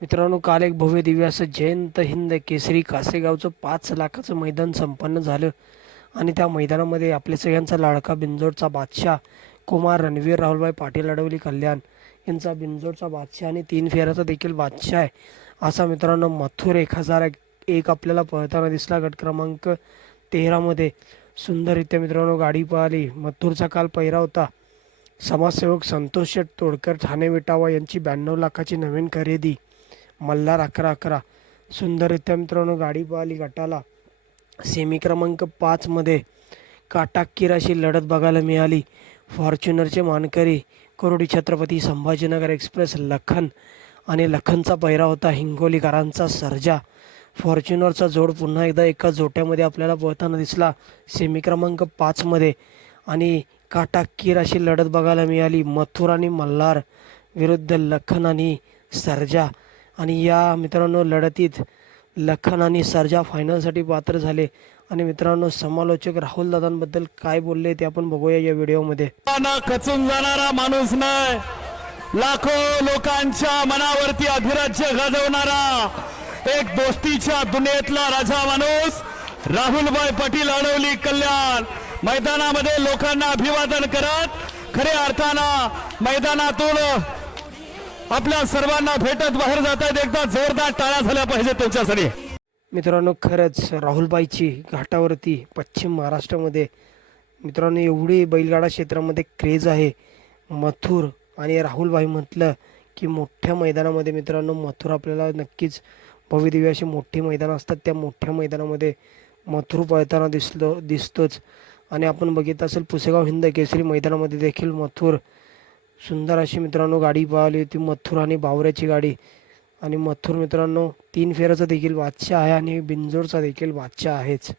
मित्रांनो, काल एक भव्य दिव्य असं जयंत हिंद केसरी कासेगावचं 5 लाखाचं मैदान संपन्न झालं आणि त्या मैदानामध्ये आपल्या सगळ्यांचा लाडका बिंजोडचा बादशाह कुमार रणवीर राहुलभाई पाटील अडवली कल्याण यांचा बिंजोडचा बादशाह आणि 3 फेऱ्याचा देखील बादशाह आहे. असा मित्रांनो मथुर 1001 आपल्याला पळताना दिसला. गट क्रमांक 13 सुंदररित्या मित्रांनो गाडी पळाली. मथुरचा काल पहिरा होता. समाजसेवक संतोष शेठ तोडकर ठाणे विटावा यांची 92 लाखाची नवीन खरेदी. मल्हार 11-11 सुंदररित्या मित्रांनो गाडी पळाली. गटाला सेमी क्रमांक 5 काटाकीर अशी लढत बघायला मिळाली. फॉर्च्युनरचे मानकरी करोडी छत्रपती संभाजीनगर एक्सप्रेस लखन आणि लखनचा पहिरा होता हिंगोलीकरांचा सर्जा. फॉर्च्युनरचा जोड पुन्हा एकदा एका जोट्यामध्ये आपल्याला पळताना दिसला सेमी क्रमांक 5 आणि काटाकीर अशी लढत बघायला मिळाली. मथुर आणि मल्हार विरुद्ध लखन आणि सर्जा. आणि या मित्रांनो लढतीत लखन आणि सर्जा फायनलसाठी पात्र झाले. आणि मित्रांनो समालोचक राहुल दादांबद्दल काय बोलले ते आपण बघूया या व्हिडिओमध्ये. खचून जाणारा माणूस नाही, लाखो लोकांच्या मनावरती अधिराज्य गाजवणारा एक दोस्तीच्या दुनियेतला राजा माणूस राहुलभाई पाटील अडवली कल्याण मैदानामध्ये लोकांना अभिवादन करत खऱ्या अर्थानं मैदानातून आपल्या सर्वांना भेटत बाहेर जात आहेत. एकदा जोरदार टाळ्या झाल्या पाहिजे त्यांच्यासाठी. मित्रांनो खरंच राहुलबाईची घाटावरती पश्चिम महाराष्ट्रामध्ये मित्रांनो एवढी बैलगाडा क्षेत्रामध्ये क्रेज आहे. मथुर आणि राहुलबाई म्हटलं की मोठ्या मैदानामध्ये मित्रांनो मथुर आपल्याला नक्कीच भव्य दिव्य अशी मोठी मैदानं असतात. त्या मोठ्या मैदानामध्ये मथुर पळताना दिसतोच. आणि आपण बघितलं असेल पुसेगाव हिंद केसरी मैदानामध्ये देखील मथुर सुंदर अशी मित्रांनो गाडी पळाली होती. मथुर आणि बावऱ्याची गाडी. आणि मथुर मित्रांनो 3 फेऱ्याचा देखील बादशाह आहे आणि बिंजोडचा देखील बादशाह आहेच.